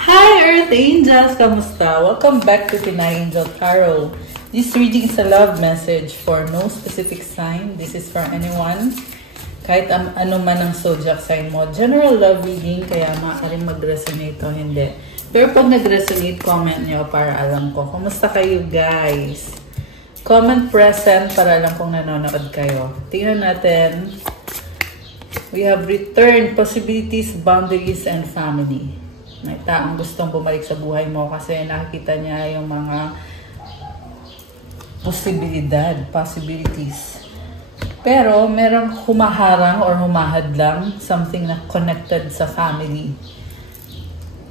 Hi Earth Angels! Kamusta? Welcome back to Pinay Angel Tarot. This reading is a love message for no specific sign. This is for anyone. Kahit ano man ang zodiac sign mo. General love reading, kaya maaaring mag-resonate o hindi. Pero pag nag-resonate, comment nyo para alam ko. Kamusta kayo guys? Comment present para alam kong nanonood kayo. Tingnan natin. We have returned, possibilities, boundaries, and family. May taong gustong bumalik sa buhay mo kasi nakikita niya yung mga possibilities. Pero merong humaharang or humahadlang, something na connected sa family.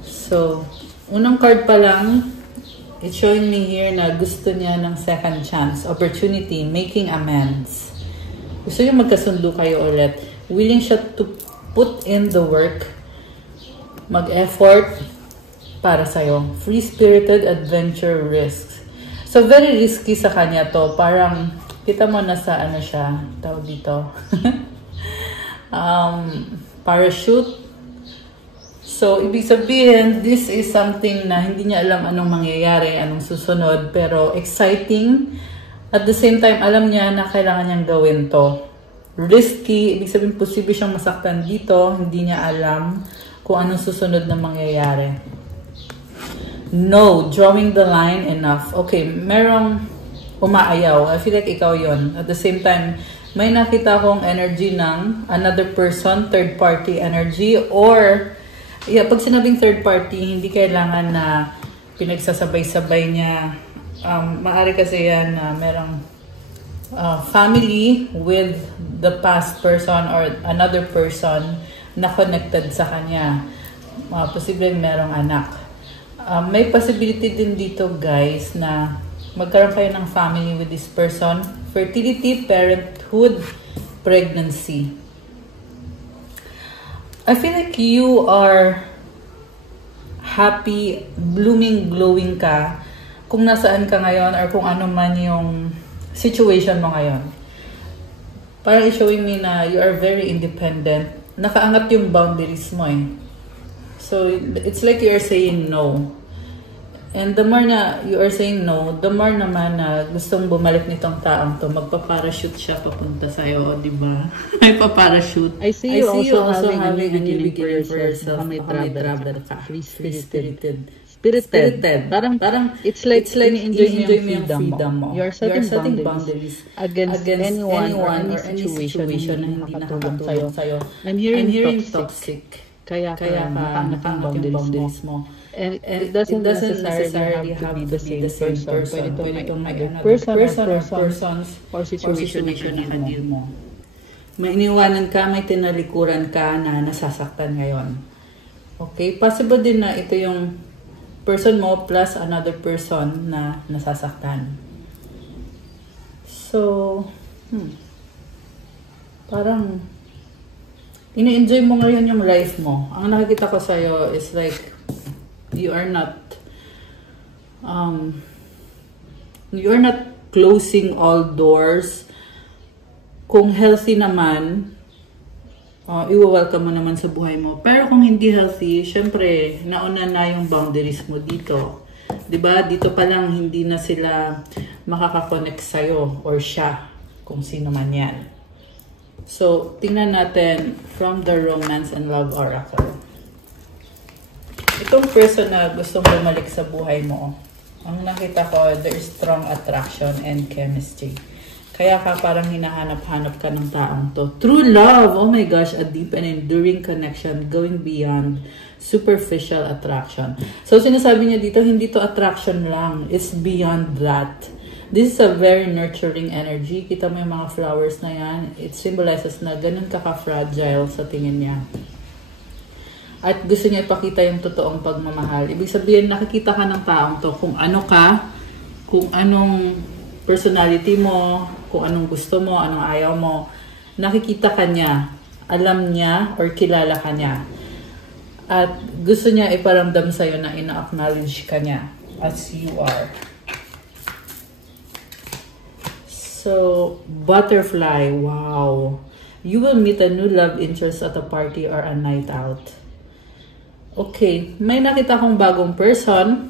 So, unang card pa lang, it's showing me here na gusto niya ng second chance, opportunity, making amends. Gusto niya magkasundo kayo ulit. Willing siya to put in the work, mag-effort para sa'yo. Free-spirited adventure risks. So, very risky sa kanya to. Parang, kita mo na sa ano siya, tawag dito. Parachute. So, ibig sabihin, this is something na hindi niya alam anong mangyayari, anong susunod, pero exciting. At the same time, alam niya na kailangan niyang gawin to. Risky, ibig sabihin, posible siyang masaktan dito, hindi niya alam kung anong susunod na mangyayari. No, drawing the line enough. Okay, merong umaayaw. I feel like ikaw yon. At the same time, may nakita akong energy ng another person, third party energy, or pag sinabing third party, hindi kailangan na pinagsasabay-sabay niya. Maaari kasi yan na merong family with the past person or another person na connected sa kanya. Posibleng merong anak. May possibility din dito guys na magkaroon kayo ng family with this person. Fertility, parenthood, pregnancy. I feel like you are happy, blooming, glowing ka kung nasaan ka ngayon or kung ano man yung situation mo ngayon. Parang showing me na you are very independent. Nakaangat yung boundaries mo eh. So, it's like you are saying no. And the more na you are saying no, the more naman na gustong bumalik nitong taong to, magpa-parachute siya papunta sa'yo, di ba? May pa-parachute. I see you also having a new beginning for yourself. May travel ka. Free-spirited. Parang it's like enjoy mo yung freedom mo. You are setting boundaries against anyone or any situation na hindi nakatulong sa'yo. I'm hearing toxic. Kaya nakaangat ang boundaries mo. And it doesn't necessarily have to be the same person. Pwede itong may another persons or situation na deal mo. May iniwanan ka, may tinalikuran ka na nasasaktan ngayon. Okay? Possible din na ito yung person mo plus another person na nasasaktan. So, parang ini-enjoy mo ngayon yung life mo. Ang nakikita ko sa'yo is like you are not closing all doors. Kung healthy naman, i-welcome mo naman sa buhay mo. Pero kung hindi healthy, syempre, nauna na yung boundaries mo dito. 'Di ba? Dito pa lang hindi na sila makaka-connect sa'yo or siya, kung sino man yan. So, tingnan natin from the Romance and Love Oracle. Itong person na gustong bumalik sa buhay mo, ang nakita ko, there is strong attraction and chemistry. Kaya ka parang hinahanap-hanap ka ng taong to. True love! Oh my gosh, a deep and enduring connection going beyond superficial attraction. So, sinasabi niya dito, hindi to attraction lang. It's beyond that. This is a very nurturing energy. Kita mo yung mga flowers na yan. It symbolizes na ganun ka-fragile sa tingin niya. At gusto niya ipakita yung totoong pagmamahal. Ibig sabihin, nakikita ka ng taong to kung ano ka, kung anong personality mo, kung anong gusto mo, anong ayaw mo. Nakikita ka niya, alam niya, or kilala ka niya. At gusto niya iparamdam sa'yo na ina-acknowledge ka niya as you are. So, butterfly, wow. You will meet a new love interest at a party or a night out. Okay, may nakita kong bagong person.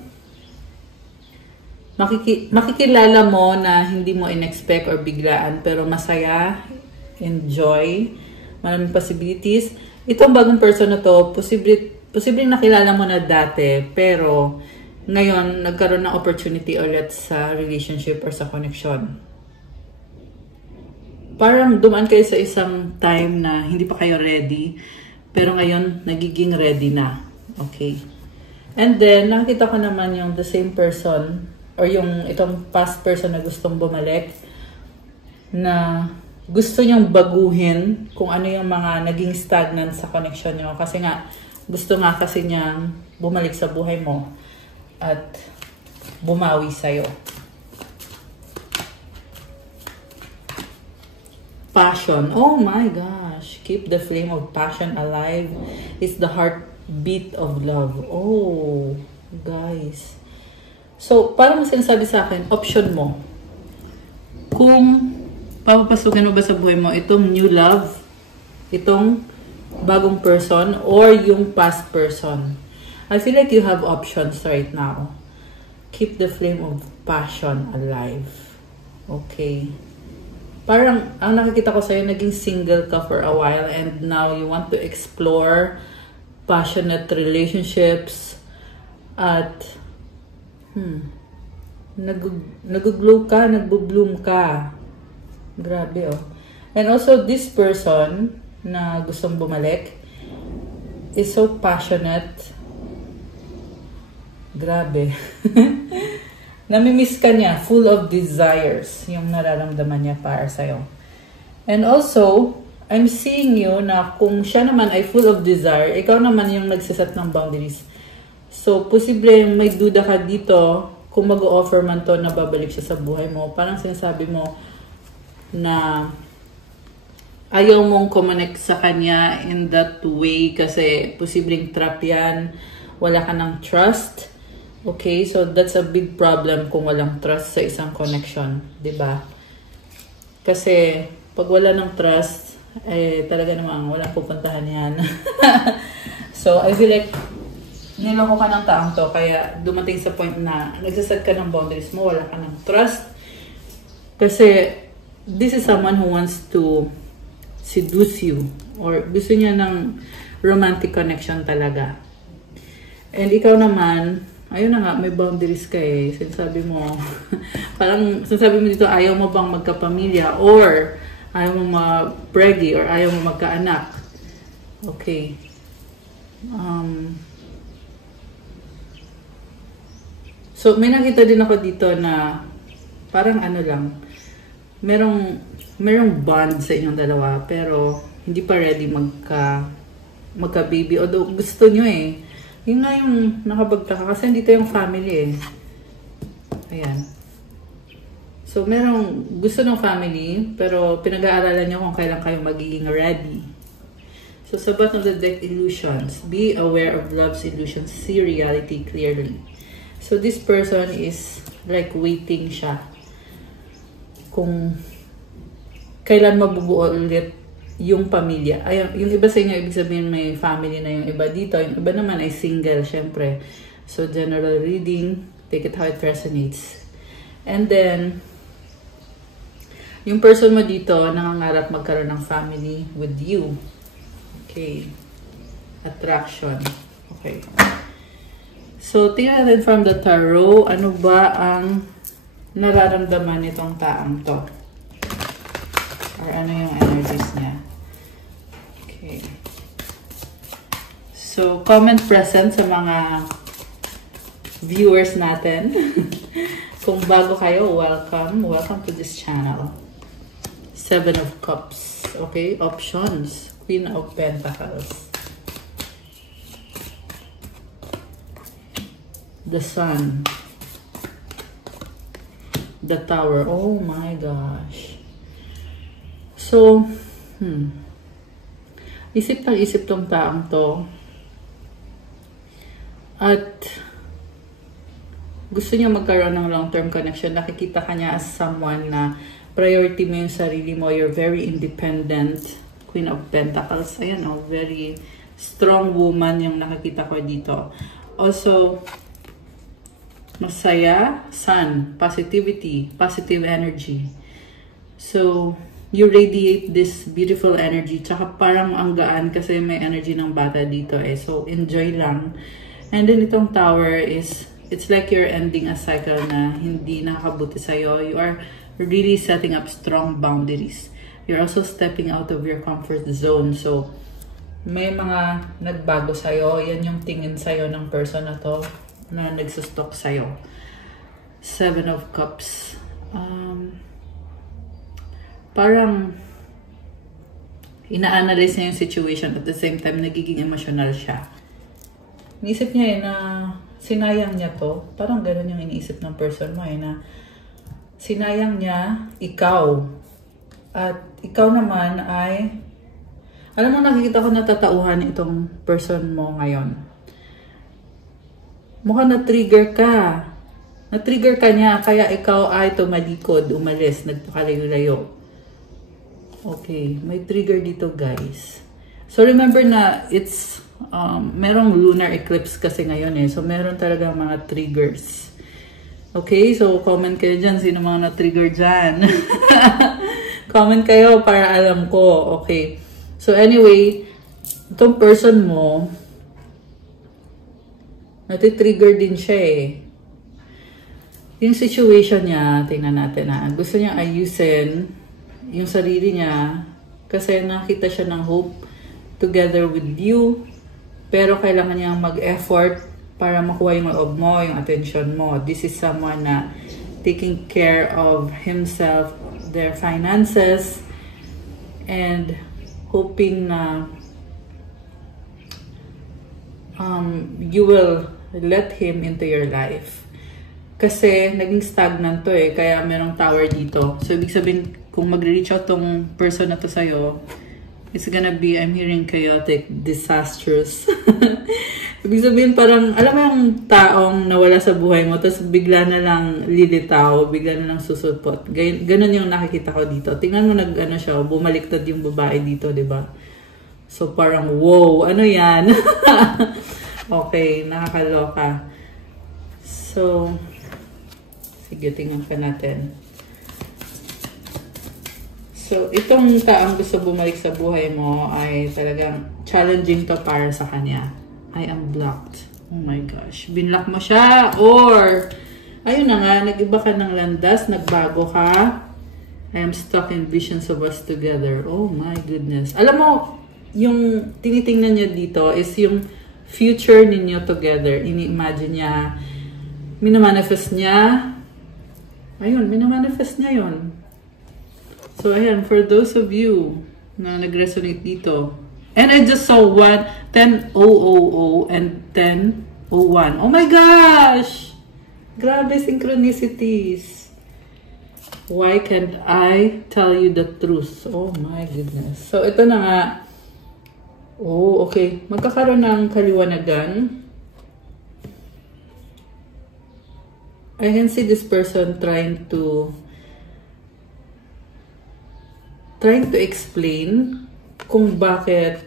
Makikilala mo na hindi mo in-expect or biglaan, pero masaya, enjoy, maraming possibilities. Itong bagong person na to, posibleng nakilala mo na dati, pero ngayon nagkaroon ng opportunity ulit sa relationship or sa connection. Parang dumaan kayo sa isang time na hindi pa kayo ready, pero ngayon nagiging ready na. Okay. And then, nakita ko naman yung the same person, or yung itong past person na gustong bumalik, na gusto niyang baguhin kung ano yung mga naging stagnant sa connection niyo. Kasi nga, gusto nga kasi niyang bumalik sa buhay mo at bumawi sa'yo. Passion. Oh my gosh. Keep the flame of passion alive. It's the heartbeat of love. Oh, guys. So, parang sinasabi sa akin, option mo. Kung papapasukin mo ba sa buhay mo itong new love, itong bagong person, or yung past person. I feel like you have options right now. Keep the flame of passion alive. Okay. Parang, ang nakikita ko sa'yo, naging single ka for a while and now you want to explore passionate relationships at nag-glow ka, nagbo-bloom ka. Grabe, oh. And also, this person na gustong bumalik is so passionate. Grabe. Namimiss ka niya, full of desires, yung nararamdaman niya para sa'yo. And also, I'm seeing you na kung siya naman ay full of desire, ikaw naman yung nagsiset ng boundaries. So, posible may duda ka dito kung mag-offer man to na babalik siya sa buhay mo. Parang sinasabi mo na ayaw mong connect sa kanya in that way kasi posibleng trap yan. Wala ka ng trust. Okay, so that's a big problem kung walang trust sa isang connection, 'di ba? Kasi pag wala ng trust, talaga namang walang pupuntahan yan. So, I feel like niloko ka ng taong to, kaya dumating sa point na nagsaset ka ng boundaries mo, wala ka ng trust. Kasi this is someone who wants to seduce you or gusto niya ng romantic connection talaga. And ikaw naman, ayun na nga, may boundaries ka eh. Sinasabi mo, parang sinasabi mo dito, ayaw mo bang magkapamilya or ayaw mo ma-preggy or ayaw mo magkaanak. Okay. So, may nakita din ako dito na parang ano lang, merong bond sa inyong dalawa pero hindi pa ready magka-baby. Although gusto nyo eh. Yun nga yung nakabagtaka kasi dito yung family eh. Ayan. So, merong gusto ng family, pero pinag-aaralan nyo kung kailan kayo magiging ready. So, sa bottom of the deck, illusions. Be aware of love's illusions. See reality clearly. So, this person is like waiting siya. Kung kailan mabubuo ulit yung pamilya. Ay, yung iba sa inyo, ibig sabihin may family na yung iba dito. Yung iba naman ay single, syempre. So, general reading, take it how it resonates. And then, yung person mo dito, nangangarap magkaroon ng family with you. Okay. Attraction. Okay. So, tingnan natin from the tarot, ano ba ang nararamdaman nitong taong to? Or ano yung energies niya? Okay. So, comment present sa mga viewers natin. Kung bago kayo, welcome. Welcome to this channel. Seven of Cups. Okay, options. Queen of Pentacles. The Sun. The Tower. Oh my gosh. So, isip ng isip tong taong to. At gusto niya magkaroon ng long-term connection. Nakikita ka niya as someone na priority mo yung sarili mo. You're very independent. Queen of Pentacles. Ayan, oh, very strong woman yung nakikita ko dito. Also, masaya, sun, positivity, positive energy. So, you radiate this beautiful energy. Tsaka parang ang gaan kasi may energy ng bata dito eh. So, enjoy lang. And then itong tower is, it's like you're ending a cycle na hindi nakakabuti sa'yo. You are really setting up strong boundaries. You're also stepping out of your comfort zone. So, may mga nagbago sa'yo. Yan yung tingin sa'yo ng person na to na nagsustok sa'yo. 7 of Cups. Parang ina-analyze niya yung situation at the same time nagiging emotional siya. Iniisip niya na sinayang niya to. Parang gano'n yung iniisip ng person mo na sinayang niya ikaw. At ikaw naman ay, alam mo, nakikita ko natatauhan itong person mo ngayon. Mukhang na-trigger ka. Na-trigger ka niya, kaya ikaw ay tumalikod, umalis, nagpakalayo-layo. Okay, may trigger dito guys. So remember na it's, merong lunar eclipse kasi ngayon eh. So meron talaga mga triggers. Okay, so comment kayo dyan, sino mga na-trigger dyan. Comment kayo para alam ko. Okay, so anyway, itong person mo, nati-trigger din siya eh. Yung situation niya, tingnan natin na. Gusto niya ayusin yung sarili niya kasi nakita siya ng hope together with you. Pero kailangan niyang mag-effort para makuha yung loob mo, yung attention mo. This is someone na taking care of himself, their finances, and hoping na you will let him into your life. Kasi naging stagnant to eh, kaya merong tower dito. So ibig sabihin, kung mag-reach out tong person na to sa'yo, it's gonna be, I'm hearing chaotic, disastrous. Ibig sabihin parang, alam mo yung taong nawala sa buhay mo, tapos bigla na lang lilitaw, bigla na lang susupot. Ganon yung nakikita ko dito. Tingnan mo nag-ano siya, bumaliktad yung babae dito, di ba? So parang, wow, ano yan? Okay, nakakaloka. So, sige, tingnan pa natin. So, itong taong gusto bumalik sa buhay mo ay talagang challenging to para sa kanya. I am blocked. Oh my gosh. Binlock mo siya or ayun na nga, nag-iba ka ng landas, nagbago ka. I am stuck in visions of us together. Oh my goodness. Alam mo, yung tinitingnan niya dito is yung future ninyo together. Ini-imagine niya, minamanifest niya. Ayun, minamanifest niya yun. So, ayan, for those of you na nag-resonate dito. And I just saw 10,000 and 10,01. Oh my gosh! Grabe synchronicities. Why can't I tell you the truth? Oh my goodness. So, ito na nga. Oh, okay. Magkakaroon ng kaliwanagan. I can see this person trying to explain kung bakit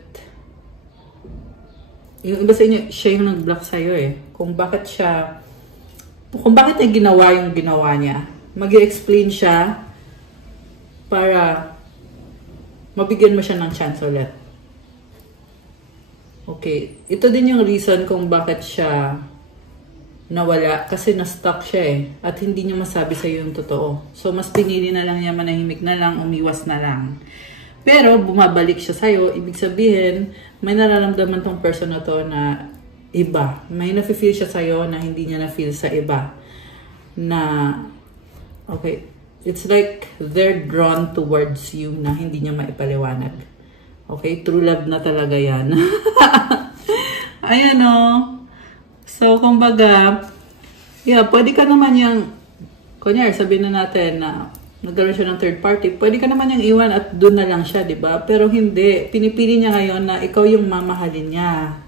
yung iba sa inyo, siya yung nag-block sa'yo eh. Kung bakit niya ginawa yung ginawa niya. Mag-i-explain siya para mabigyan mo siya ng chance ulit. Okay. Ito din yung reason kung bakit siya nawala. Kasi na-stuck siya eh. At hindi niya masabi sa'yo yung totoo. So, mas pinili na lang niya, manahimik na lang, umiwas na lang. Pero, bumabalik siya sa'yo. Ibig sabihin, may nararamdaman tong person na to na iba. May nafe-feel siya sa'yo na hindi niya na-feel sa iba. Na, okay, it's like they're drawn towards you na hindi niya maipaliwanag. Okay, true love na talaga yan. Ayan o. So, kumbaga, yeah, pwede ka naman yung, kunyari, sabihin na natin na nagkaroon siya ng third party, pwede ka naman yung iwan at doon na lang siya, di ba? Pero hindi. Pinipili niya ngayon na ikaw yung mamahalin niya.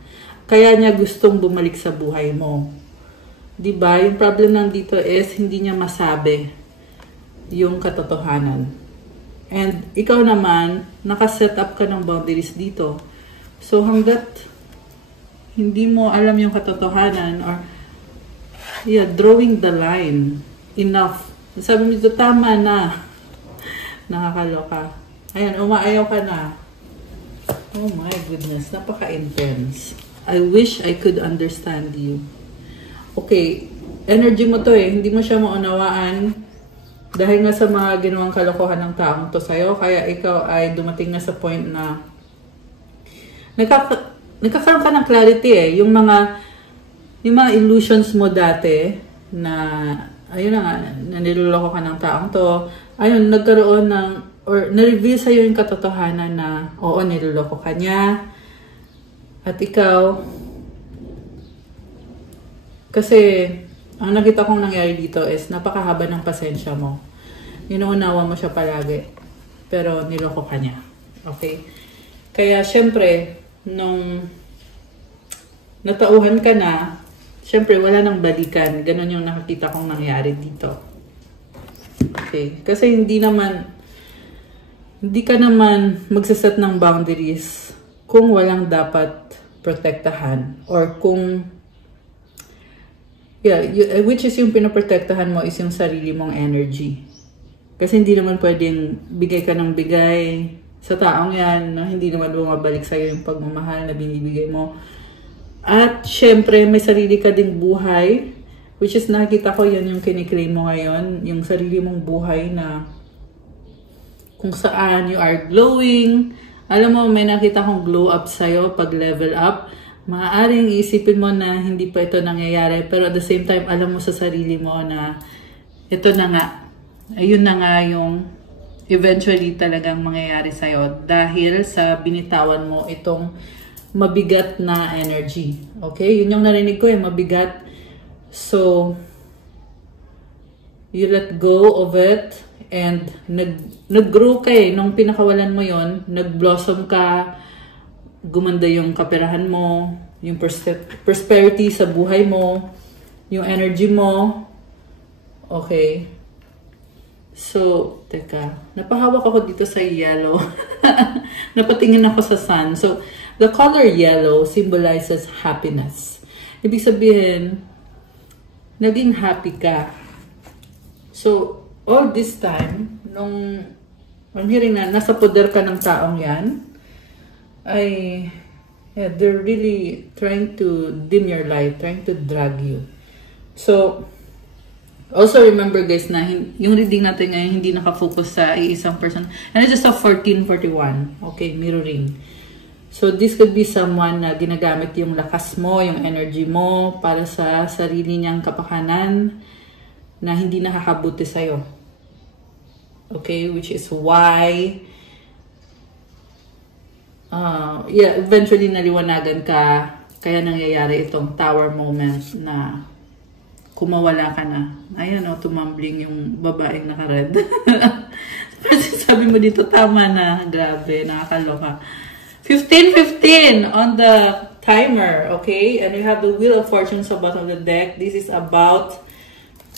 Kaya niya gustong bumalik sa buhay mo. Di ba? Yung problem lang dito is hindi niya masabi yung katotohanan. And ikaw naman, nakaset up ka ng boundaries dito. So hanggat hindi mo alam yung katotohanan, or yeah, drawing the line. Enough. Sabi mo dito, tama na. Nakakaloka. Ayan, umaayaw ka na. Oh my goodness, napaka-intense. I wish I could understand you. Okay, energy mo to eh. Hindi mo siya maunawaan dahil nga sa mga ginawang kalokohan ng taong to sa'yo. Kaya ikaw ay dumating na sa point na nagkakaroon ka ng clarity eh. Yung mga illusions mo dati na, ayun na nga, naniloloko ka ng taong to, ayun, nagkaroon ng, or na-reveal sa'yo yung katotohanan na, oo, niloloko ka niya. At ikaw, kasi, ang nakita kong nangyari dito is, napakahaba ng pasensya mo. Inuunawa mo siya palagi. Pero, niloko ka niya. Okay? Kaya, syempre, nung natauhan ka na, syempre, wala nang balikan. Ganon yung nakakita kong nangyari dito. Okay? Kasi hindi ka naman magsaset ng boundaries kung walang dapat protektahan. Or kung, yeah, which is yung pinoprotektahan mo is yung sarili mong energy. Kasi hindi naman pwedeng bigay ka ng bigay sa taong yan, no? Hindi naman bumabalik sa'yo yung pagmamahal na binibigay mo. At syempre, may sarili ka ding buhay, which is nakikita ko yan yung kiniklaim mo ngayon, yung sarili mong buhay na kung saan you are glowing. Alam mo, may nakita kong glow up sa'yo pag level up. Maaaring isipin mo na hindi pa ito nangyayari, pero at the same time, alam mo sa sarili mo na ito na nga, ayun na nga yung eventually talagang mangyayari sa'yo dahil sa binitawan mo itong mabigat na energy. Okay? Yun yung narinig ko mabigat. So, you let go of it and nag-grow ka nung pinakawalan mo yon, nag-blossom ka, gumanda yung kaperahan mo, yung prosperity sa buhay mo, yung energy mo. Okay. So, teka, napahawak ako dito sa yellow. Napatingin ako sa sun. So, the color yellow symbolizes happiness. Ibig sabihin, naging happy ka. So, all this time, nung I'm hearing na nasa poder ka ng taong yan, they're really trying to dim your light, trying to drag you. So, also remember guys na yung reading natin ngayon hindi nakafocus sa isang person. And it's just a 1441. Okay, mirroring. So, this could be someone na ginagamit yung lakas mo, yung energy mo para sa sarili niyang kapakanan na hindi nakakabuti sa'yo. Okay, which is why eventually naliwanagan ka, kaya nangyayari itong tower moment na kumawala ka na. Ayan tumambling yung babaeng naka-red. Sabi mo dito, tama na. Grabe, nakakaloka. 15-15 on the timer, okay? And you have the Wheel of Fortune sa bottom of the deck. This is about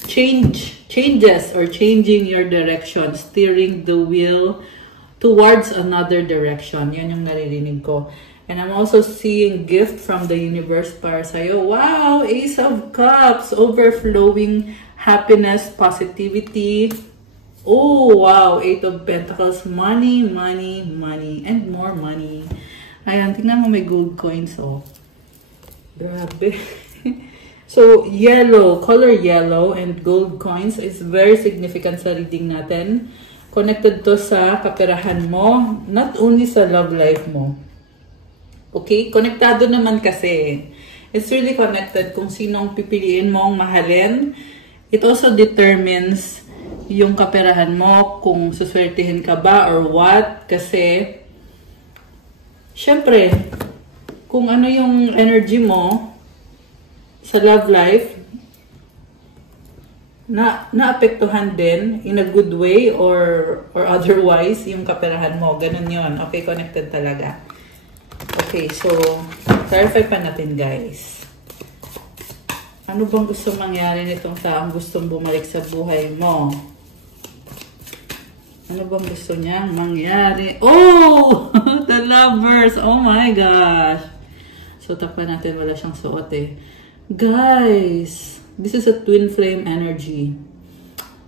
changes or changing your direction, steering the wheel towards another direction. Yan yung naririnig ko. And I'm also seeing gift from the universe para sa'yo. Wow! Ace of Cups. Overflowing happiness, positivity. Oh, wow! Eight of Pentacles. Money, money, money. And more money. Ayan, tingnan mo may gold coins, oh. Grabe. So, yellow, color yellow and gold coins is very significant sa reading natin. Connected to sa kaperahan mo, not only sa love life mo. Okay? Konektado naman kasi. It's really connected kung sinong pipiliin mong mahalin. It also determines yung kaperahan mo, kung suswertihin ka ba or what. Kasi, syempre, kung ano yung energy mo sa love life, naapektuhan din in a good way or otherwise yung kaperahan mo. Ganun yun. Okay, connected talaga. Okay, so, clarify pa natin guys. Ano bang gusto mangyari nitong taong gustong bumalik sa buhay mo? Ano bang gusto niyang mangyari? Oh! The Lovers! Oh my gosh! So, takpan natin. Wala siyang suot eh. Guys, this is a twin flame energy.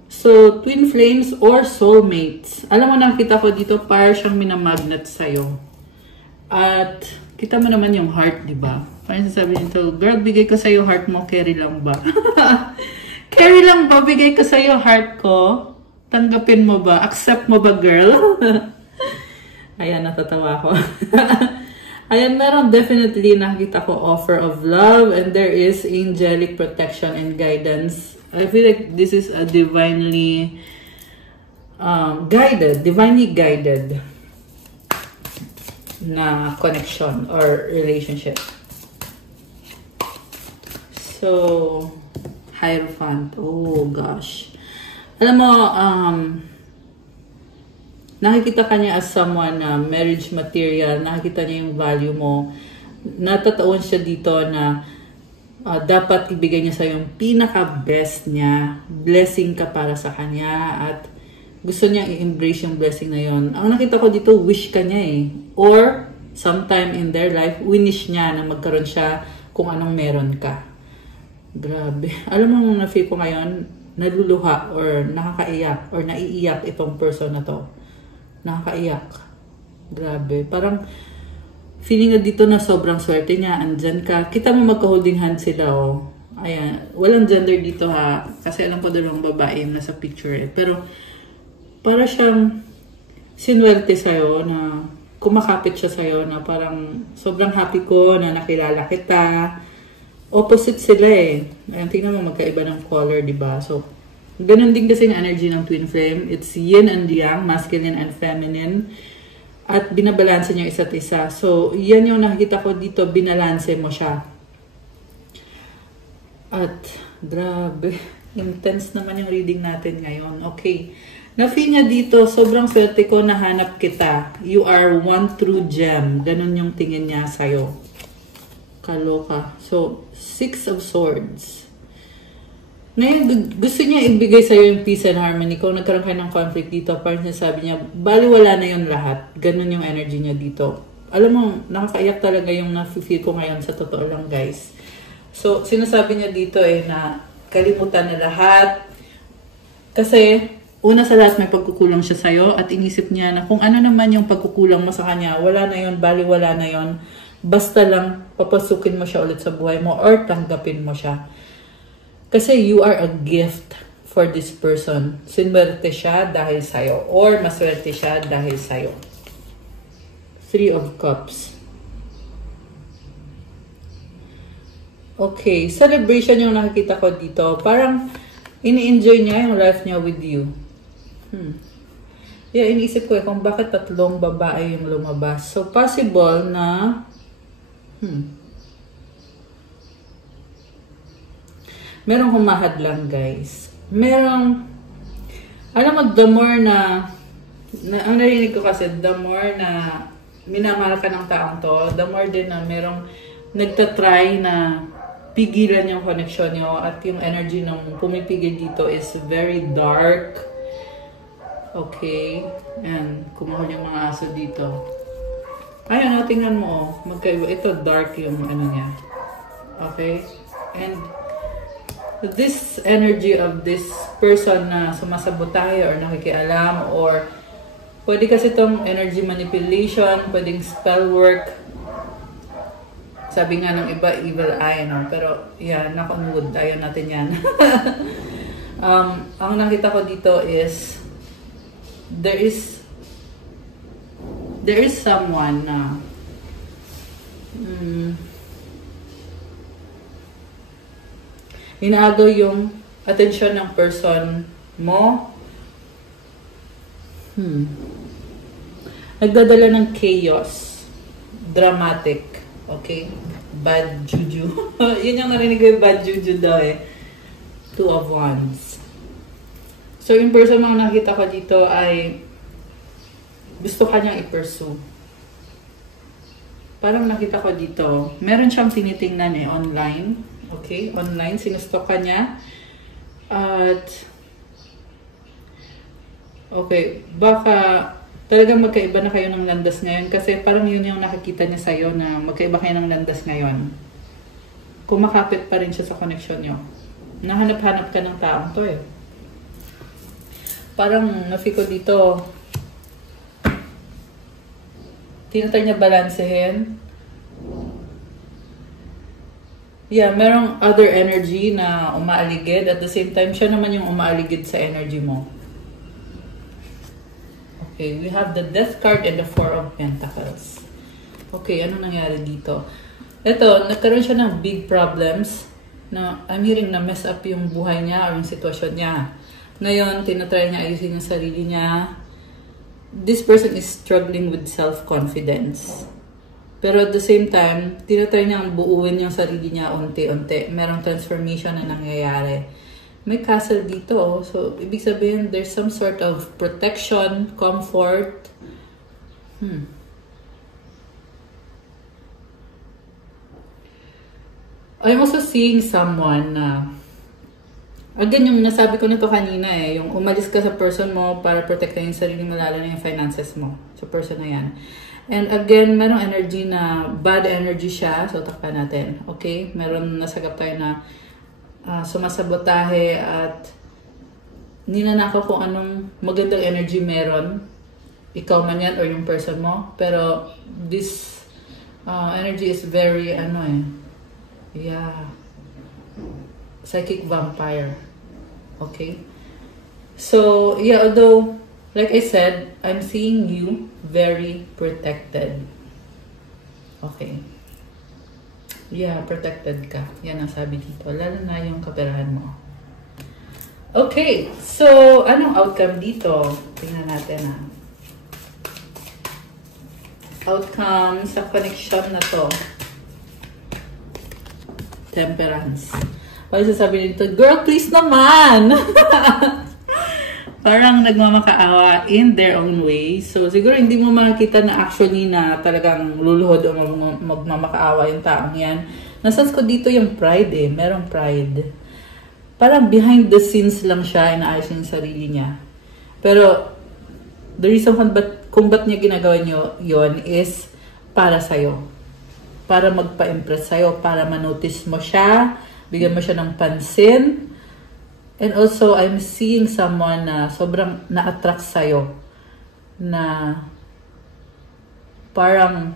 So, twin flames or soulmates. Alam mo, nakita ko dito, para siyang minamagnet sa'yo. At, kita mo naman yung heart, di ba? Parang sasabihin nito, girl, bigay ko sa'yo heart mo, carry lang ba? Carry lang ba? Bigay ko sa'yo heart ko? Tanggapin mo ba? Accept mo ba, girl? Ayan, natatawa ko. Ayan, meron definitely nakita ko offer of love and there is angelic protection and guidance. I feel like this is a divinely guided na connection or relationship. So, Hierophant. Oh, gosh. Alam mo, nakikita ka niya as someone na marriage material, nakikita niya yung value mo, natataon siya dito na dapat ibigay niya sa yung pinaka-best niya, blessing ka para sa kanya, at gusto niya i-embrace yung blessing na yon. Ang nakita ko dito, wish ka niya eh. Or, sometime in their life, winish niya na magkaroon siya kung anong meron ka. Grabe. Alam mo nung na-feel ko ngayon, naluluha or nakakaiyak or naiiyak itong person na to. Nakakaiyak. Grabe. Parang feeling na dito na sobrang swerte niya. Andyan ka. Kita mo magka-holding hand sila, oh. Ayan. Walang gender dito, ha. Kasi alam ko dalawang babae yung nasa picture, eh. Pero, para siyang sinwerte sa'yo na kumakapit siya sa'yo na parang sobrang happy ko na nakilala kita. Opposite sila, eh. Ayan, tingnan mo magkaiba ng color, diba? So, ganun din kasi yung energy ng twin flame. It's yin and yang, masculine and feminine. At binabalanse niya isa't isa. So, yan yung nakikita ko dito, binalanse mo siya. At, grabe. Intense naman yung reading natin ngayon. Okay. Na-feel niya dito, sobrang swerte ko, nahanap kita. You are one true gem. Ganun yung tingin niya sa'yo. Kaloka. So, 6 of Swords. Ngayon, gusto niya ibigay sa'yo yung peace and harmony. Kung nagkaroon kayo ng conflict dito, parang sinasabi niya, baliwala na yun lahat. Ganun yung energy niya dito. Alam mo, nakakaiyak talaga yung na-feel ko ngayon sa totoo lang, guys. So, sinasabi niya dito na kalimutan na lahat. Kasi, una sa lahat may pagkukulang siya sa'yo at inisip niya na kung ano naman yung pagkukulang mo sa kanya, wala na yun, baliwala na yun. Basta lang, papasukin mo siya ulit sa buhay mo or tanggapin mo siya. Kasi you are a gift for this person. Sinwerte siya dahil sa'yo. Or maswerte siya dahil sa'yo. 3 of Cups. Okay. Celebration yung nakikita ko dito. Parang ini-enjoy niya yung life niya with you. Yeah, iniisip ko kung bakit 3 babae yung lumabas. So, possible na merong humahad lang, guys. Merong, alam mo, the more na ang narinig ko kasi, the more na minamahal ka ng taong to, the more din na merong nagtatry na pigilan yung connection nyo at yung energy ng pumipigil dito is very dark. Okay. And kumuhol yung mga aso dito. Ayun, tingnan mo, magkaiba. Ito, dark yung ano niya. Okay? And this energy of this person na sumasabotahe or nakikialam or pwede kasi itong energy manipulation, pwedeng spell work. Sabi nga ng iba, evil eye, no? Pero, yan, nakonwood. Ayaw natin yan. Ang nakita ko dito is there is someone na inaagaw yung atensyon ng person mo. Nagdadala ng chaos. Dramatic. Okay? Bad juju. Yun yung narinig ko yung bad juju daw eh. 2 of Wands. So, yung person mga nakita ko dito ay gusto ka niyang i-pursue. Parang nakita ko dito, meron siyang tinitingnan online. Okay? Online, sinustok ka niya. At, okay, baka talagang magkaiba na kayo ng landas ngayon kasi parang yun yung nakikita niya sa'yo na magkaiba kayo ng landas ngayon. Kumakapit pa rin siya sa connection nyo. Nahanap-hanap ka ng taong to eh. Parang nafi ko dito, tinatry niya balansehin. Yeah, merong other energy na umaaligid. At the same time, siya naman yung umaaligid sa energy mo. Okay, we have the Death card and the Four of Pentacles. Okay, ano nangyari dito? Ito, nagkaroon siya ng big problems na I'm hearing na mess up yung buhay niya or yung sitwasyon niya. Ngayon, tinatry niya ayusin yung sarili niya. This person is struggling with self-confidence. Pero at the same time, tinatry niyang buuin yung sarili niya unti-unti. Merong transformation na nangyayari. May castle dito. Oh. So, ibig sabihin, there's some sort of protection, comfort. I'm also seeing someone na, again, yung nasabi ko nito kanina eh, yung umalis ka sa person mo para protektahin yung sarili mo, lalo na yung finances mo sa person na yan. And again, merong energy na bad energy siya. So, takpan natin. Okay? Meron nasagap tayo na sumasabotahe at ninanakaw kung anong magandang energy meron. Ikaw man yan or yung person mo. Pero, this energy is very, psychic vampire. Okay? So, yeah, although, like I said, I'm seeing you very protected. Okay. Yeah, protected ka. Yan ang sabi dito. Lalo na yung kaperahan mo. Okay. So, anong outcome dito? Tingnan natin Outcome sa connection na to. Temperance. Pag sasabi dito, girl, please naman! Parang nagmamakaawa in their own way. So, siguro hindi mo makikita na actually na talagang luluhod o magmamakaawa yung taong yan. Nasans ko dito yung pride eh. Merong pride. Parang behind the scenes lang siya, inaayos yung sarili niya. Pero, the reason kung ba't niya ginagawa niyo yon is para sa'yo. Para magpa-impress sa'yo. Para manotice mo siya. Bigyan mo siya ng pansin. And also, I'm seeing someone na sobrang na-attract sa'yo. Na parang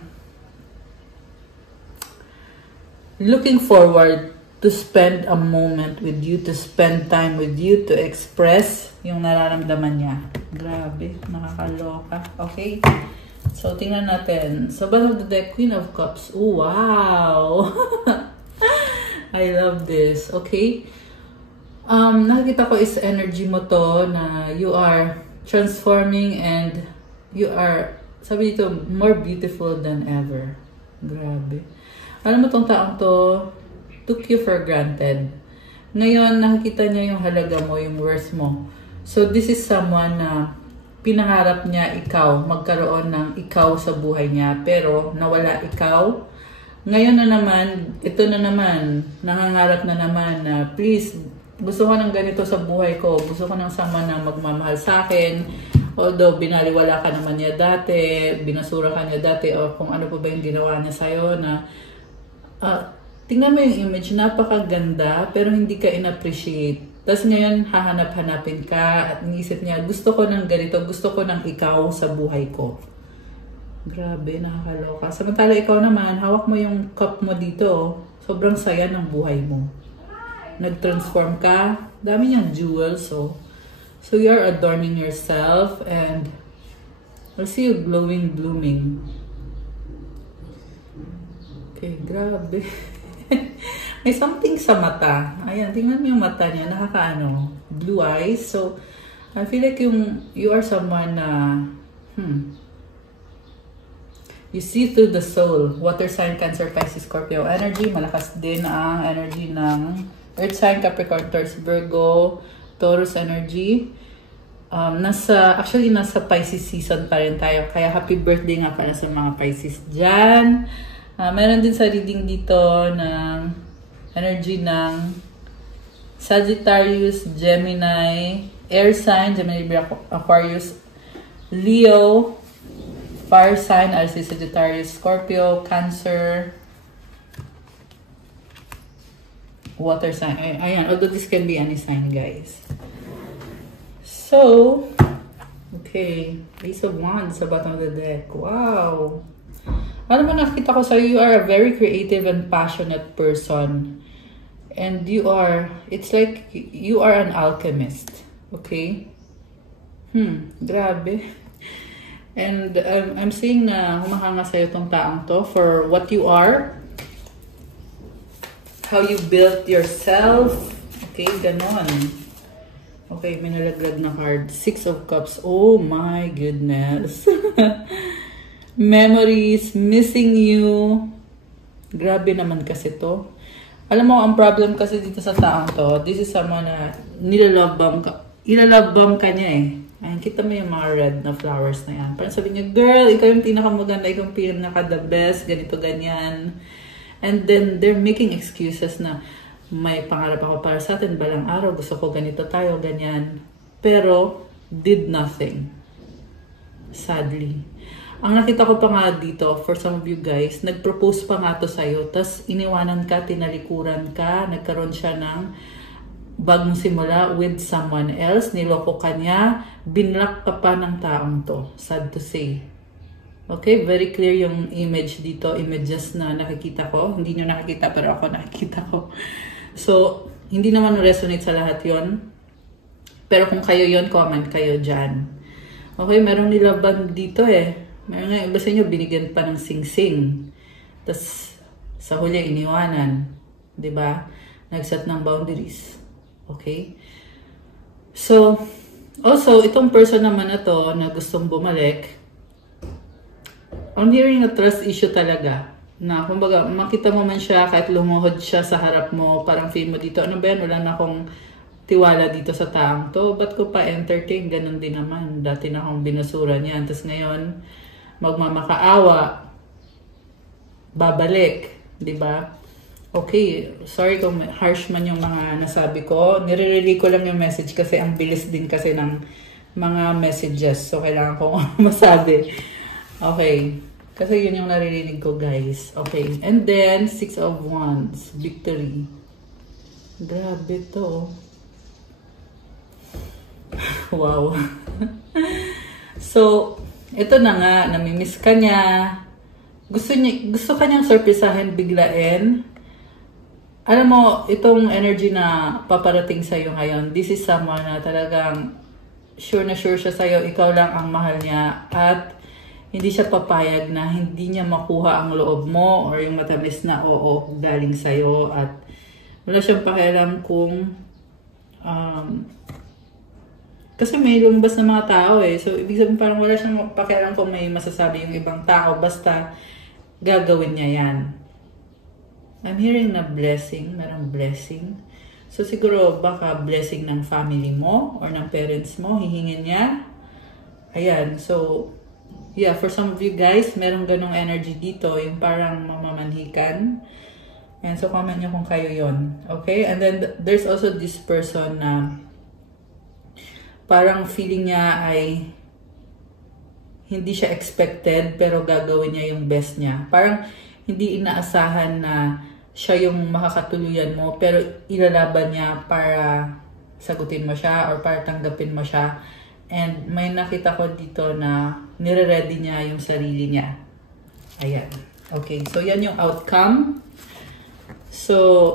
looking forward to spend a moment with you, to spend time with you, to express yung nararamdaman niya. Grabe, nakakaloka. Okay? So, tingnan natin. So, bottom of the deck, Queen of Cups. Oh, wow! I love this. Okay? Nakikita ko is energy mo to na you are transforming and you are, sabi dito, more beautiful than ever. Grabe. Alam mo tong taong to, took you for granted. Ngayon, nakikita niya yung halaga mo, yung worth mo. So, this is someone na pinangarap niya ikaw, magkaroon ng ikaw sa buhay niya, pero nawala ikaw. Ngayon na naman, ito na naman, nangangarap na naman na please, gusto ko ng ganito sa buhay ko. Gusto ko ng someone na magmamahal sa akin. Although, binaliwala ka naman niya dati, binasura ka niya dati, o kung ano pa ba yung ginawa niya sa'yo na, tingnan mo yung image, napakaganda, pero hindi ka in-appreciate. Tapos ngayon, hahanap-hanapin ka at iniisip niya, gusto ko ng ganito, gusto ko ng ikaw sa buhay ko. Grabe, nakakaloka. Samantala ikaw naman, hawak mo yung cup mo dito, sobrang saya ng buhay mo. Nag-transform ka, dami niyang jewels, so you're adorning yourself and I'll see you glowing, blooming. Okay, grabe. May something sa mata. Ayan, tingnan mo yung mata niya, nakakaano, blue eyes. So, I feel like you are someone na, you see through the soul. Water sign, Cancer, Pisces, Scorpio energy. Malakas din ang energy ng Earth sign, Capricorn, Taurus, Virgo, Taurus energy. Actually, nasa Pisces season pa rin tayo. Kaya happy birthday nga pala sa mga Pisces dyan. Meron din sa reading dito ng energy ng Sagittarius, Gemini, Air sign, Gemini, Aquarius, Leo, Fire sign, I see Sagittarius, Scorpio, Cancer, water sign. Ayan, although this can be any sign, guys. So, okay, Ace of Wands sa bottom of the deck. Wow! Ano man nakita ko sa'yo, you are a very creative and passionate person. And you are, it's like, you are an alchemist. Okay? Grabe. And I'm seeing na humahanga sa'yo tong taong to for what you are. How you built yourself. Okay, ganon. Okay, may nalaglag na card. Six of Cups. Oh my goodness. Memories, missing you. Grabe naman kasi to. Alam mo, ang problem kasi dito sa taong to, this is someone na ilalove bomb ka niya eh. Ay, kita mo yung mga red na flowers na yan. Parang sabi niya, girl, ikaw yung pinakamaganda, ikaw yung pinaka-the best, ganito, ganyan. And then, they're making excuses na may pangarap ako para sa atin, balang araw, gusto ko ganito tayo, ganyan. Pero, did nothing. Sadly. Ang nakita ko pa nga dito, for some of you guys, nag-propose pa nga to sa'yo, tas iniwanan ka, tinalikuran ka, nagkaroon siya ng bagong simula with someone else, niloko ka niya, binlock ka pa ng taong to. Sad to say. Okay, very clear yung image dito, images na nakikita ko. Hindi nyo nakikita, pero ako nakikita ko. So, hindi naman resonate sa lahat yon. Pero kung kayo yon, comment kayo dyan. Okay, merong nilaban dito eh. Meron nga iba sa inyo, binigyan pa ng sing-sing. Tapos, sa huli, iniwanan. Diba? Nag-set ng boundaries. Okay? So, also, itong person naman na to, na gustong bumalik, I'm hearing a trust issue talaga. Na, kumbaga, makita mo man siya, kahit lumuhod siya sa harap mo, parang feel mo dito, ano ba yan? Wala na akong tiwala dito sa taong to. Ba't ko pa entertain? Ganon din naman. Dati na akong binasura niyan. Tapos ngayon, magmamakaawa, babalik, di ba? Okay, sorry kung harsh man yung mga nasabi ko. Nire-relay ko lang yung message kasi ang bilis din kasi ng mga messages. So, kailangan kong masabi. Okay, kasi yun yung naririnig ko, guys. Okay, and then, Six of Wands, victory. Grabe to. Wow. So, ito na nga, namimiss ka niya. Gusto kanyang surprisahin, biglain. Alam mo, itong energy na paparating sa'yo ngayon, this is someone na talagang sure na sure siya sa'yo, ikaw lang ang mahal niya, at hindi siya papayag na hindi niya makuha ang loob mo or yung matamis na oo galing sa'yo, at wala siyang pakialam kung kasi may lumabas na mga tao eh. So, ibig sabihin parang wala siyang pakialam kung may masasabi yung ibang tao. Basta, gagawin niya yan. I'm hearing na blessing. Merong blessing. So, siguro baka blessing ng family mo or ng parents mo. Hihingin niya. Ayan. So, yeah, for some of you guys, merong ganong energy dito. Yung parang mamamanhikan. And so, comment niyo kung kayo yon. Okay? And then, there's also this person na parang feeling niya ay hindi siya expected pero gagawin niya yung best niya. Parang hindi inaasahan na siya yung makakatuluyan mo pero ilalaban niya para sagutin mo siya or para tanggapin mo siya. And may nakita ko dito na nire-ready niya yung sarili niya. Ayan. Okay, so yan yung outcome. So,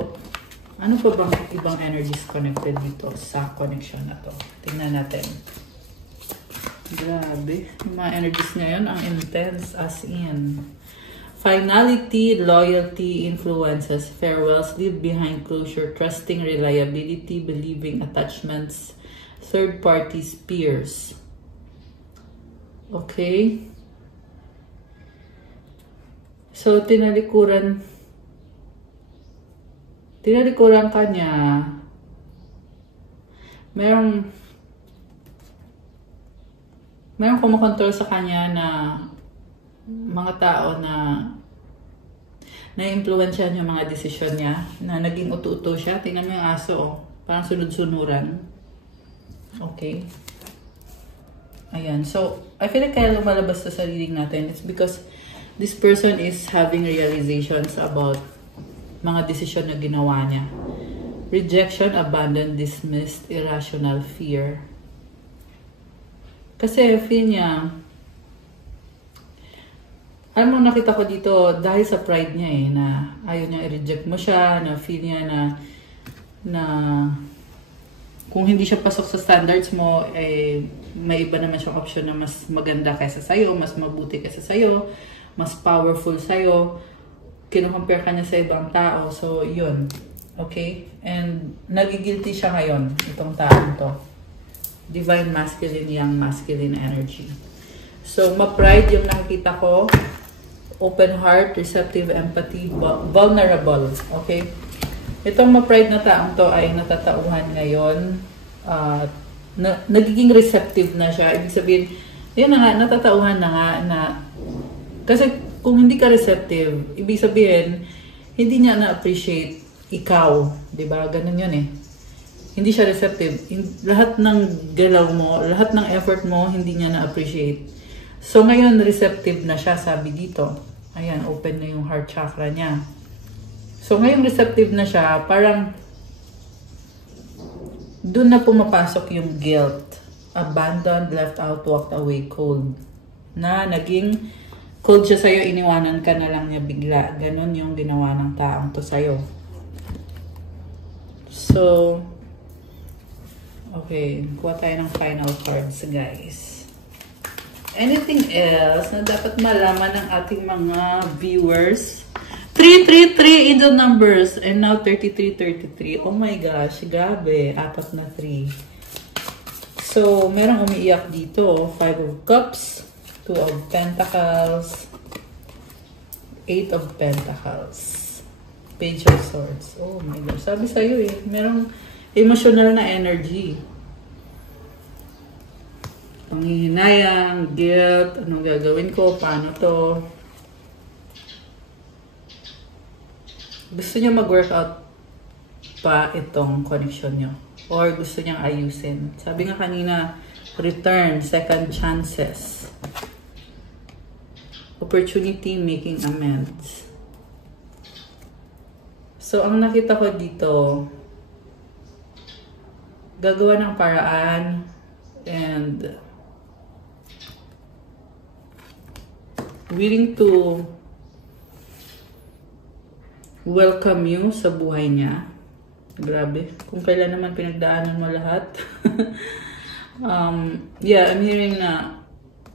ano pa bang ibang energies connected dito sa connection na to? Tingnan natin. Grabe. Yung mga energies ngayon, ang intense as in. Finality, loyalty, influences, farewells, leave behind closure, trusting, reliability, believing, attachments, third parties, peers. Okay. So, tinalikuran ka niya. Merong kumokontrol sa kanya na mga tao na na-influensyahan yung mga desisyon niya, na naging utu-uto siya. Tingnan mo yung aso, oh. Parang sunod-sunuran. Okay. Ayan. So, I feel like kaya lumalabas sa reading natin, it's because this person is having realizations about mga desisyon na ginawa niya. Rejection, abandon, dismissed, irrational fear. Kasi feel niya, alam mo, nakita ko dito, dahil sa pride niya na ayaw niya i-reject mo siya, na feel niya na kung hindi siya pasok sa standards mo, may iba naman siyang option na mas maganda kaysa sa'yo, mas mabuti kaysa sa'yo, mas powerful sa'yo, kinukompare ka niya sa ibang tao. So, yun. Okay? And nagigilty siya ngayon, itong taong to. Divine Masculine, Young Masculine energy. So, ma-pride yung nakikita ko. Open heart, receptive empathy, vulnerable. Okay? Itong ma-pride na taong to ay natatauhan ngayon. Nagiging receptive na siya. Ibig sabihin, yun na nga, natatauhan na nga na kasi kung hindi ka receptive, ibig sabihin, hindi niya na-appreciate ikaw. Diba? Ganun yun eh. Hindi siya receptive. Lahat ng galaw mo, lahat ng effort mo, hindi niya na-appreciate. So, ngayon, receptive na siya, sabi dito. Ayan, open na yung heart chakra niya. So, ngayon receptive na siya, parang doon na pumapasok yung guilt. Abandoned, left out, walked away, cold. Na naging cold siya sa'yo, iniwanan ka na lang niya bigla. Ganon yung ginawa ng taong to sa'yo. So, okay, kuha tayo ng final cards, guys. Anything else na dapat malaman ng ating mga viewers? 333 in the numbers. And now 33. Oh my gosh, grabe. 4 na 3. So, merong umiiyak dito. 5 of Cups, 2 of Pentacles, 8 of Pentacles, Page of Swords. Oh my gosh. Sabi sa'yo eh, merong emotional na energy. Panghihinayang, guilt, anong gagawin ko, paano to. Gusto niya mag-workout pa itong connection niyo. Or gusto niyang ayusin. Sabi nga kanina, return, second chances. Opportunity, making amends. So, ang nakita ko dito, gagawa ng paraan and willing to welcome you sa buhay niya. Grabe. Kung kailan naman pinagdaanan mo lahat. Yeah, I'm hearing na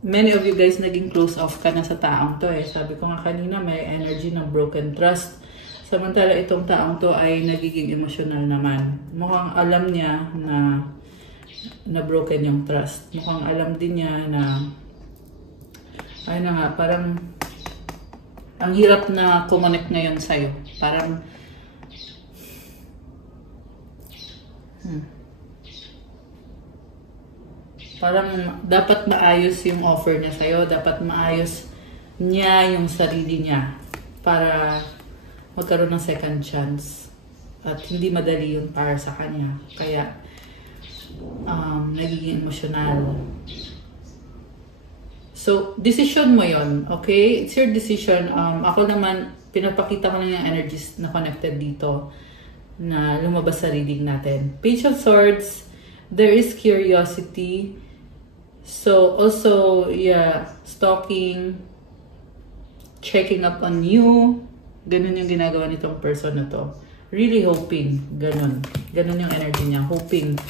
many of you guys naging close off ka na sa taong to eh. Sabi ko nga kanina, may energy ng broken trust. Samantala itong taong to ay nagiging emotional naman. Mukhang alam niya na broken yung trust. Mukhang alam din niya na ay na nga, parang ang hirap na kumonek ngayon sa'yo. Parang parang dapat maayos yung offer niya sa'yo. Dapat maayos niya yung sarili niya para magkaroon ng second chance. At hindi madali yun para sa kanya. Kaya nagiging emotional. So, decision mo yon, okay? It's your decision. Ako naman, pinapakita ko lang yung energies na connected dito na lumabas sa reading natin. Page of Swords, there is curiosity. So, also, yeah, stalking, checking up on you. Ganun yung ginagawa nitong person na to. Really hoping. Ganun. Ganun yung energy niya. Hoping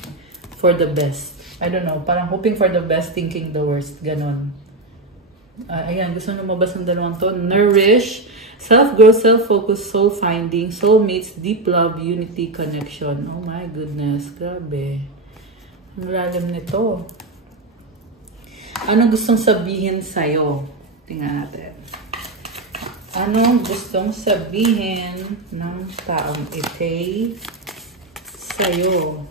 for the best. I don't know. Parang hoping for the best, thinking the worst. Ganun. Ayan, gusto lumabas ng dalawang to. Nourish, self-growth, self-focus, soul-finding, soulmates, deep love, unity, connection. Oh my goodness, grabe. Ang lalim nito. Ano gustong sabihin sa'yo? Tingnan natin. Anong gustong sabihin ng taong ite sa'yo?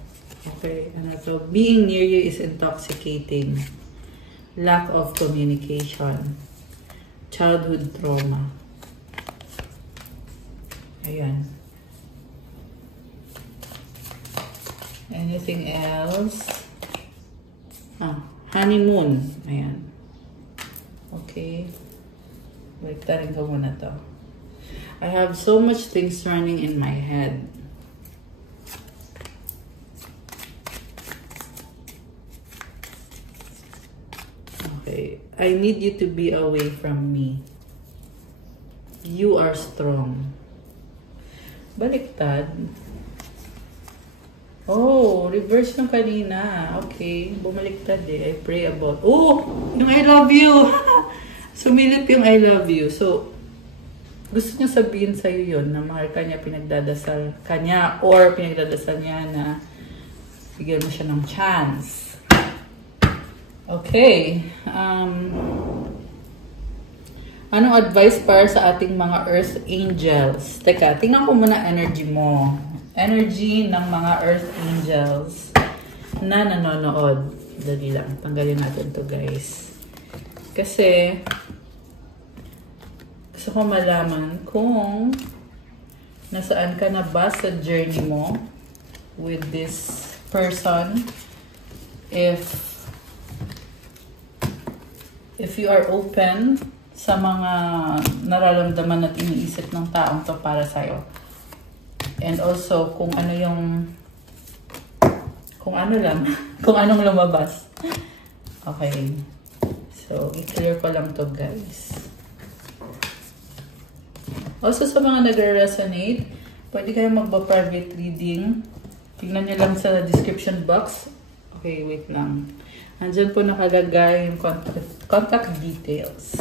Okay, ano to? Being near you is intoxicating. Lack of communication. Childhood trauma. Ayan. Anything else? Honeymoon. Ayan. Okay. Baliktarin ko muna to. I have so much things running in my head. Okay. I need you to be away from me. You are strong. Baliktad. Oh, reverse ng kanina. Okay, bumaliktad eh. I pray about... Oh! Yung I love you! Sumilip yung I love you. So, gusto niya sabihin sa'yo yun na mahal ka niya, pinagdadasal ka niya, or pinagdadasal niya na bigyan mo siya ng chance. Okay. Anong advice para sa ating mga Earth Angels? Teka, tingnan ko muna energy mo. Energy ng mga Earth Angels na nanonood. Dali lang. Tanggalin natin to guys. Kasi gusto ko malaman kung nasaan ka na ba sa journey mo with this person. If you are open sa mga nararamdaman at iniisip ng taong to para sa'yo. And also, kung ano lang, kung anong lumabas. Okay. So, i-clear ko lang to guys. Also, sa mga nag-resonate, pwede kayo magpa-private reading. Tingnan nyo lang sa description box. Okay, wait lang. Andyan po nakalagay yung contact details.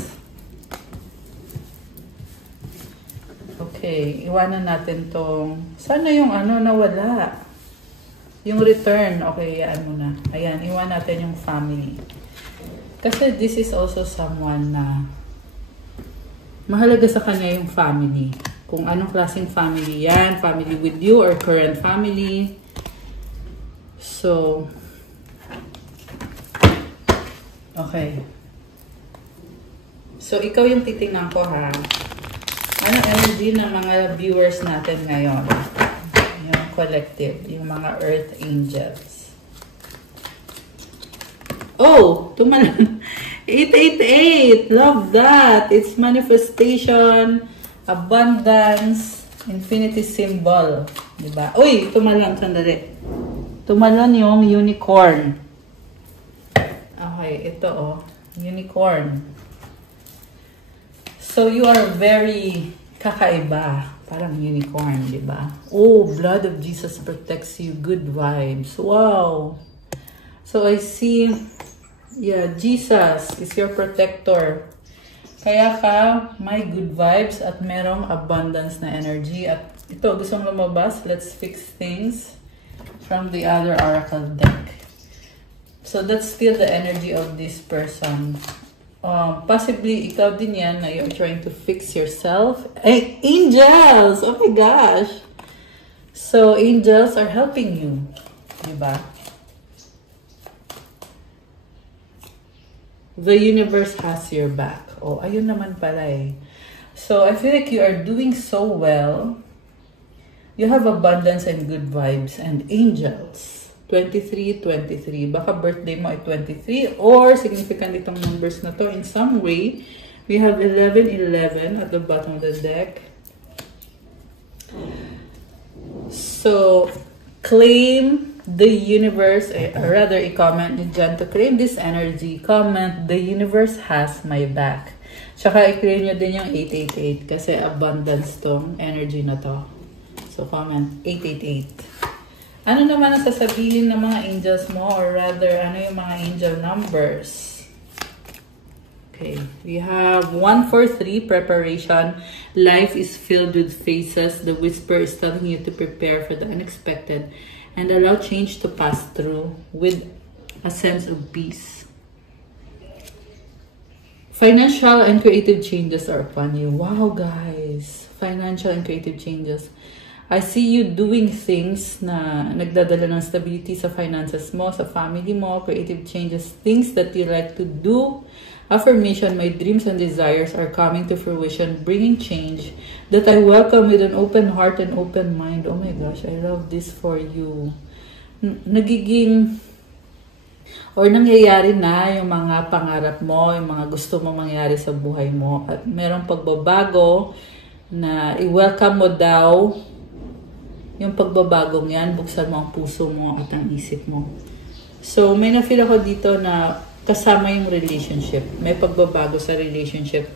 Okay, iwanan natin tong... Sana yung nawala. Yung return. Okay, yan muna. Ayan, iwan natin yung family. Kasi this is also someone na mahalaga sa kanya yung family. Kung anong klaseng family yan. Family with you or current family. So, okay. So, ikaw yung titingnan ko ha. Ano energy ng mga viewers natin ngayon? Yung collective, yung mga Earth Angels. Oh, tumalan. 888. Love that. It's manifestation, abundance, infinity symbol. Diba? Uy, tumalan. Sandali. Tumalan yung unicorn. Okay, ito oh. Unicorn. So, you are very kakaiba. Parang unicorn, di ba? Oh, blood of Jesus protects you. Good vibes. Wow! So, I see, yeah, Jesus is your protector. Kaya ka, may good vibes at merong abundance na energy. At ito, gusto mong lumabas? Let's fix things from the other oracle deck. So, that's still the energy of this person. Possibly, ikaw din yan na you're trying to fix yourself. Hey, angels! Oh my gosh! So, angels are helping you. Diba? The universe has your back. Oh, ayun naman pala eh. So, I feel like you are doing so well. You have abundance and good vibes and angels. 23. Baka birthday mo ay 23 or significant itong numbers na to in some way. We have 11 at the bottom of the deck. So, claim the universe, or rather, i-comment nyo dyan to claim this energy. Comment, the universe has my back. Tsaka i-claim nyo din yung 888 kasi abundance tong energy na to. So, comment 888. Ano naman ang sasabihin ng mga angels mo? Or rather, ano yung mga angel numbers? Okay. We have 143, preparation. Life is filled with phases. The whisper is telling you to prepare for the unexpected and allow change to pass through with a sense of peace. Financial and creative changes are upon you. Wow, guys. Financial and creative changes. I see you doing things na nagdadala ng stability sa finances mo, sa family mo, creative changes, things that you like to do. Affirmation, my dreams and desires are coming to fruition, bringing change that I welcome with an open heart and open mind. Oh my gosh, I love this for you. Nagiging Or nangyayari na yung mga pangarap mo, yung mga gusto mo mangyari sa buhay mo. At merong pagbabago na i-welcome mo daw yung pagbabagong yan. Buksan mo ang puso mo at ang isip mo. So, may na-feel ako dito na kasama yung relationship. May pagbabago sa relationship.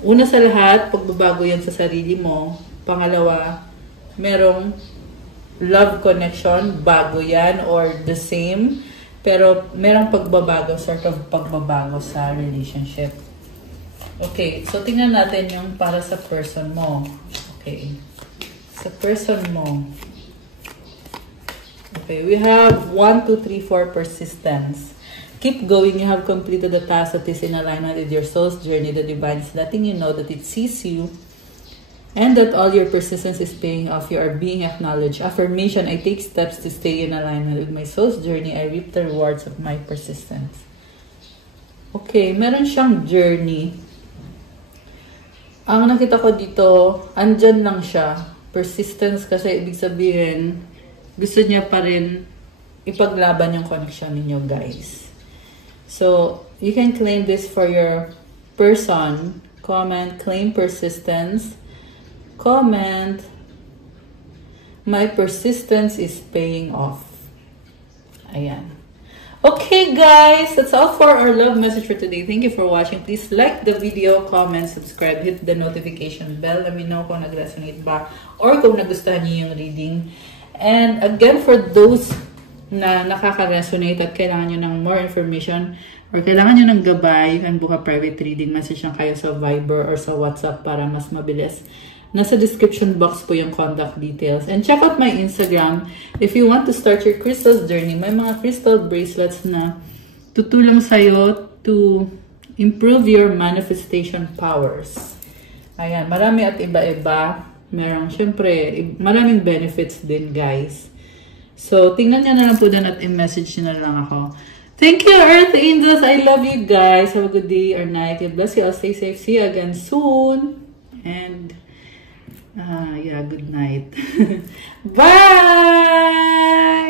Una sa lahat, pagbabago yan sa sarili mo. Pangalawa, merong love connection, bago yan or the same. Pero merong pagbabago, sort of pagbabago sa relationship. Okay, so tingnan natin yung para sa person mo. Okay, sa person mo. Okay, we have 1, 2, 3, 4 persistence. Keep going. You have completed the task that is in alignment with your soul's journey. The divine is letting you know that it sees you and that all your persistence is paying off. You are being acknowledged. Affirmation, I take steps to stay in alignment with my soul's journey. I reap the rewards of my persistence. Okay, meron siyang journey. Ang nakita ko dito, andyan lang siya. Persistence kasi ibig sabihin, gusto niya pa rin ipaglaban yung connection ninyo, guys. So, you can claim this for your person. Comment, claim persistence. Comment, my persistence is paying off. Ayan. Okay, guys, that's all for our love message for today. Thank you for watching. Please like the video, comment, subscribe, hit the notification bell. Let me know kung nag-resonate ba or kung nagustuhan niyo yung reading. And again, for those na nakaka-resonate at kailangan nyo ng more information or kailangan nyo ng gabay, you can book a private reading. Message lang kayo sa Viber or sa WhatsApp para mas mabilis. Nasa description box po yung contact details. And check out my Instagram if you want to start your crystals journey. May mga crystal bracelets na tutulong sa'yo to improve your manifestation powers. Ayan, marami at iba-iba. Merong, syempre, maraming benefits din, guys. So, tingnan nyo na lang po din at i-message nyo na lang ako. Thank you, Earth Angels. I love you guys. Have a good day or night. God bless you all. Stay safe. See you again soon. And yeah, good night. Bye!